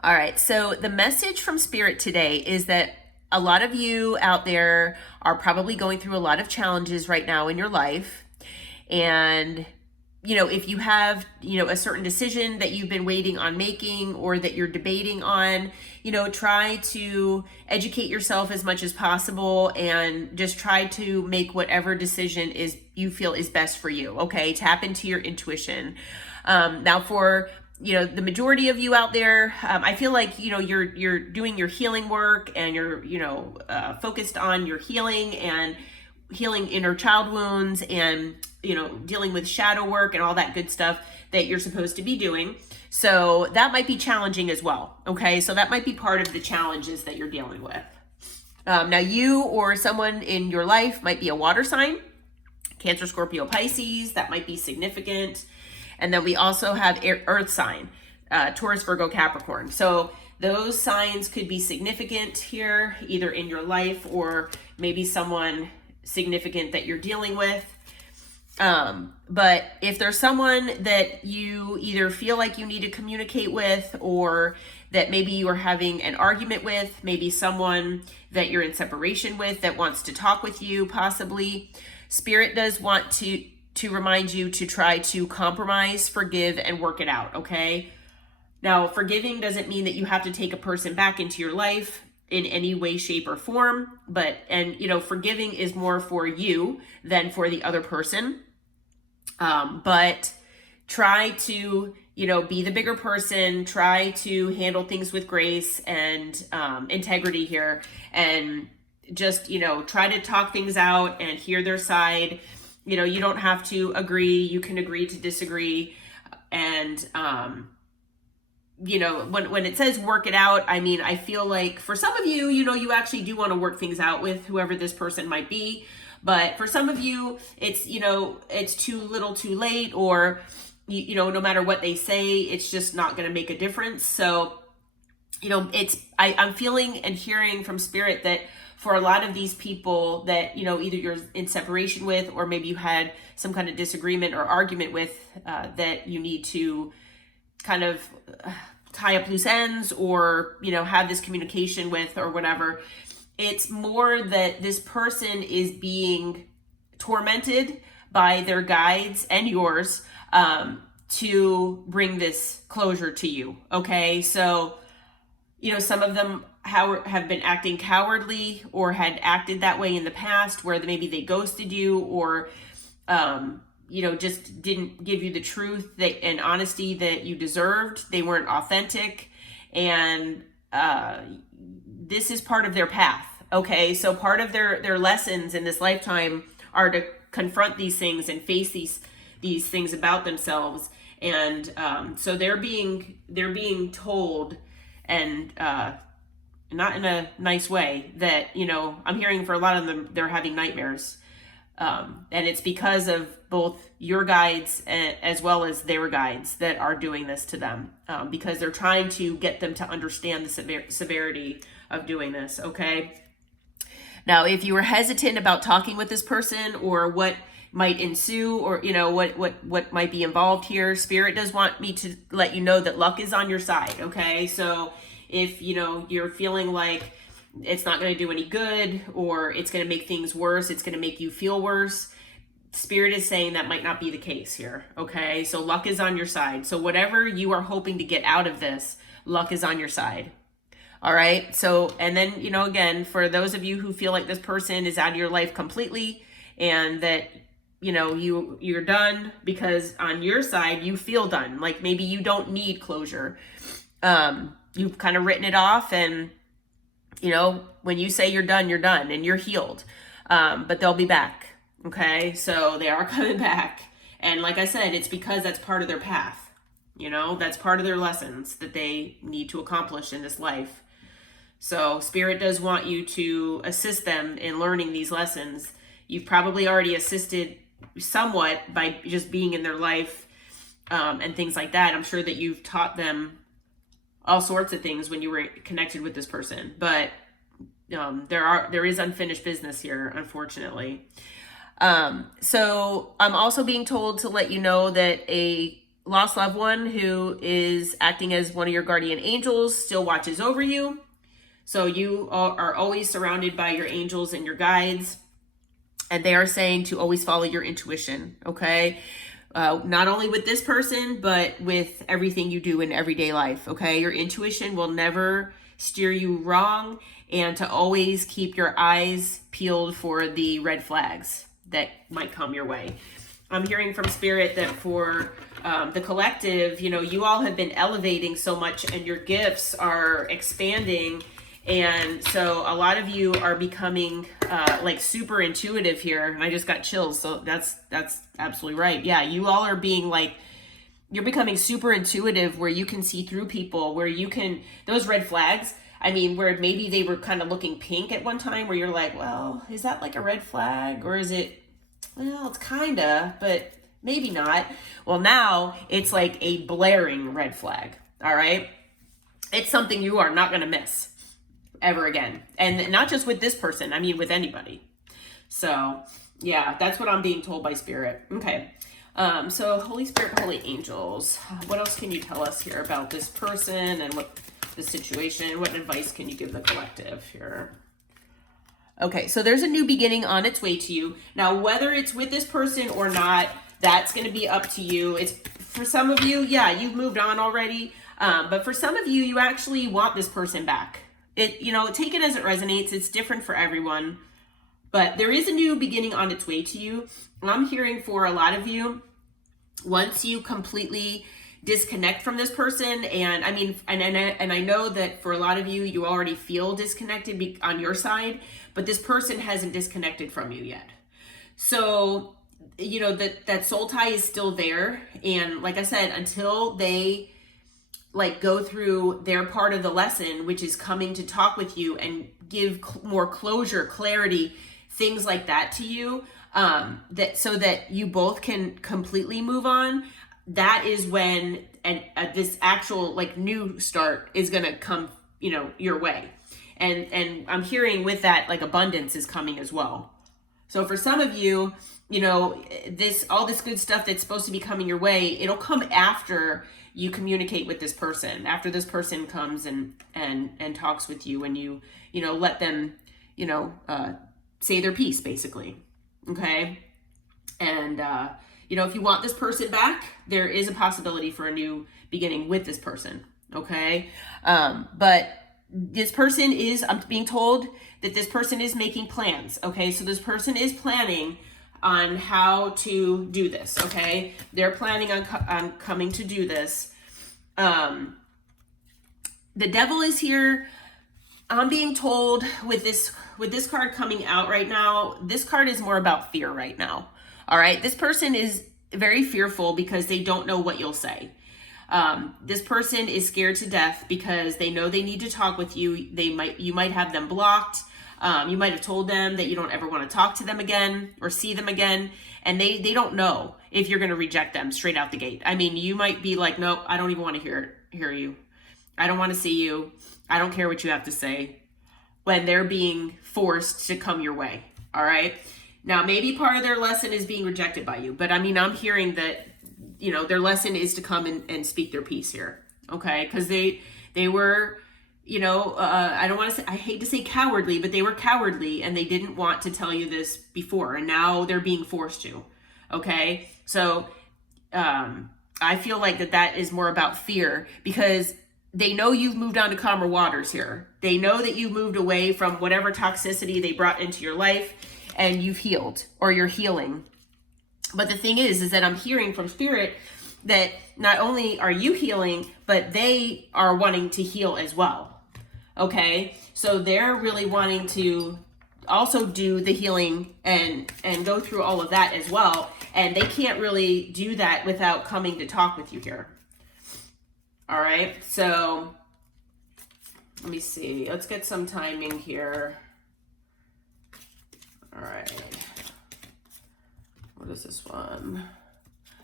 All right, so the message from Spirit today is that a lot of you out there are probably going through a lot of challenges right now in your life. And, if you have, a certain decision that you've been waiting on making or that you're debating on, try to educate yourself as much as possible and just try to make whatever decision is you feel is best for you. Okay, tap into your intuition. Now for the majority of you out there, I feel like you're doing your healing work and you're focused on your healing and healing inner child wounds and dealing with shadow work and all that good stuff that you're supposed to be doing. So that might be challenging as well. Okay, so that might be part of the challenges that you're dealing with. Now you or someone in your life might be a water sign, Cancer, Scorpio, Pisces. That might be significant. And then we also have earth sign, Taurus, Virgo, Capricorn. So those signs could be significant here, either in your life or maybe someone significant that you're dealing with. But if there's someone that you either feel like you need to communicate with, or that maybe you are having an argument with, maybe someone that you're in separation with that wants to talk with you, possibly, Spirit does want to remind you to try to compromise, forgive, and work it out, okay? Now, forgiving doesn't mean that you have to take a person back into your life in any way, shape, or form, and forgiving is more for you than for the other person. But try to, be the bigger person, try to handle things with grace and integrity here, and just, try to talk things out and hear their side. You don't have to agree. You can agree to disagree. And, when it says work it out, I mean, I feel like for some of you, you actually do want to work things out with whoever this person might be. But for some of you, it's, it's too little too late, or, no matter what they say, it's just not going to make a difference. So, I'm feeling and hearing from Spirit that for a lot of these people that, either you're in separation with, or maybe you had some kind of disagreement or argument with, that you need to kind of tie up loose ends, or, have this communication with, or whatever. It's more that this person is being tormented by their guides and yours, to bring this closure to you. Okay. So, some of them have been acting cowardly, or had acted that way in the past, where maybe they ghosted you, or, just didn't give you the truth and honesty that you deserved. They weren't authentic. And, this is part of their path. Okay. So part of their lessons in this lifetime are to confront these things and face these things about themselves. And, so they're being told, and, not in a nice way, that, I'm hearing for a lot of them, they're having nightmares. And it's because of both your guides as well as their guides that are doing this to them, because they're trying to get them to understand the severity of doing this. Okay. Now, if you were hesitant about talking with this person, or what might ensue, or, what might be involved here, Spirit does want me to let you know that luck is on your side. Okay. So if, you're feeling like it's not going to do any good, or it's going to make things worse, it's going to make you feel worse, Spirit is saying that might not be the case here. Okay. So luck is on your side. So whatever you are hoping to get out of this, luck is on your side. All right. So, and then, again, for those of you who feel like this person is out of your life completely, and that, you're done, because on your side, you feel done. Like maybe you don't need closure. You've kind of written it off, and, when you say you're done and you're healed. But they'll be back. Okay. So they are coming back. And like I said, it's because that's part of their path. That's part of their lessons that they need to accomplish in this life. So Spirit does want you to assist them in learning these lessons. You've probably already assisted somewhat by just being in their life, and things like that. I'm sure that you've taught them all sorts of things when you were connected with this person, but there is unfinished business here, unfortunately. So I'm also being told to let you know that a lost loved one who is acting as one of your guardian angels still watches over you. So you are always surrounded by your angels and your guides. And they are saying to always follow your intuition, okay? Not only with this person, but with everything you do in everyday life, okay? Your intuition will never steer you wrong, and to always keep your eyes peeled for the red flags that might come your way. I'm hearing from Spirit that for the collective, you know, you all have been elevating so much and your gifts are expanding. And so a lot of you are becoming like super intuitive here. And I just got chills. So that's absolutely right. Yeah, you all are being like, you're becoming super intuitive where you can see through people, where you can, those red flags, I mean, where maybe they were kind of looking pink at one time, where you're like, well, is that like a red flag? Or is it, well, it's kind of, but maybe not. Well, now it's like a blaring red flag. All right. It's something you are not going to miss ever again. And not just with this person, I mean, with anybody. So yeah, that's what I'm being told by Spirit. Okay. So Holy Spirit, Holy Angels, what else can you tell us here about this person and what the situation, what advice can you give the collective here? Okay, so there's a new beginning on its way to you. Now, whether it's with this person or not, that's going to be up to you. It's for some of you, yeah, you've moved on already. But for some of you, you actually want this person back. You know, take it as it resonates. It's different for everyone. But there is a new beginning on its way to you. I'm hearing for a lot of you, once you completely disconnect from this person, and I mean, and I know that for a lot of you, you already feel disconnected on your side, but this person hasn't disconnected from you yet. So, you know, that soul tie is still there. And like I said, until they like go through their part of the lesson, which is coming to talk with you and give more closure, clarity, things like that to you, that so that you both can completely move on, that is when this actual like new start is going to come, you know, your way. And I'm hearing with that, like abundance is coming as well. So for some of you, you know, all this good stuff that's supposed to be coming your way, it'll come after you communicate with this person, after this person comes and talks with you, and you know, let them, you know, say their piece basically. Okay. And, you know, if you want this person back, there is a possibility for a new beginning with this person. Okay. But this person is, I'm being told that this person is making plans. Okay. So this person is planning on how to do this. Okay. They're planning on coming to do this. The devil is here. I'm being told with this card coming out right now, this card is more about fear right now. All right. This person is very fearful because they don't know what you'll say. This person is scared to death because they know they need to talk with you. You might have them blocked. You might have told them that you don't ever want to talk to them again or see them again. And they don't know if you're going to reject them straight out the gate. I mean, you might be like, nope, I don't even want to hear you. I don't want to see you. I don't care what you have to say, when they're being forced to come your way. All right. Now, maybe part of their lesson is being rejected by you, but I mean, I'm hearing that, you know, their lesson is to come and speak their piece here. Okay. Cause they were, you know, I don't want to say, I hate to say cowardly, but they were cowardly and they didn't want to tell you this before. And now they're being forced to. Okay. So, I feel like that is more about fear, because they know you've moved on to calmer waters here. They know that you've moved away from whatever toxicity they brought into your life, and you've healed, or you're healing. But the thing is that I'm hearing from Spirit that not only are you healing, but they are wanting to heal as well. Okay. So they're really wanting to also do the healing and go through all of that as well. And they can't really do that without coming to talk with you here. All right, so let me see. Let's get some timing here. All right. What is this one?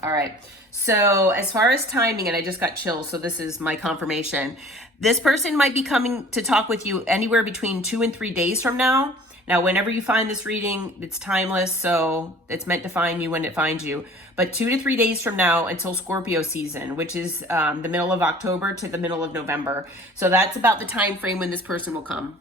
All right. So as far as timing, and I just got chills, so this is my confirmation. This person might be coming to talk with you anywhere between 2 and 3 days from now. Now, whenever you find this reading, it's timeless, so it's meant to find you when it finds you. But 2 to 3 days from now until Scorpio season, which is the middle of October to the middle of November. So that's about the time frame when this person will come.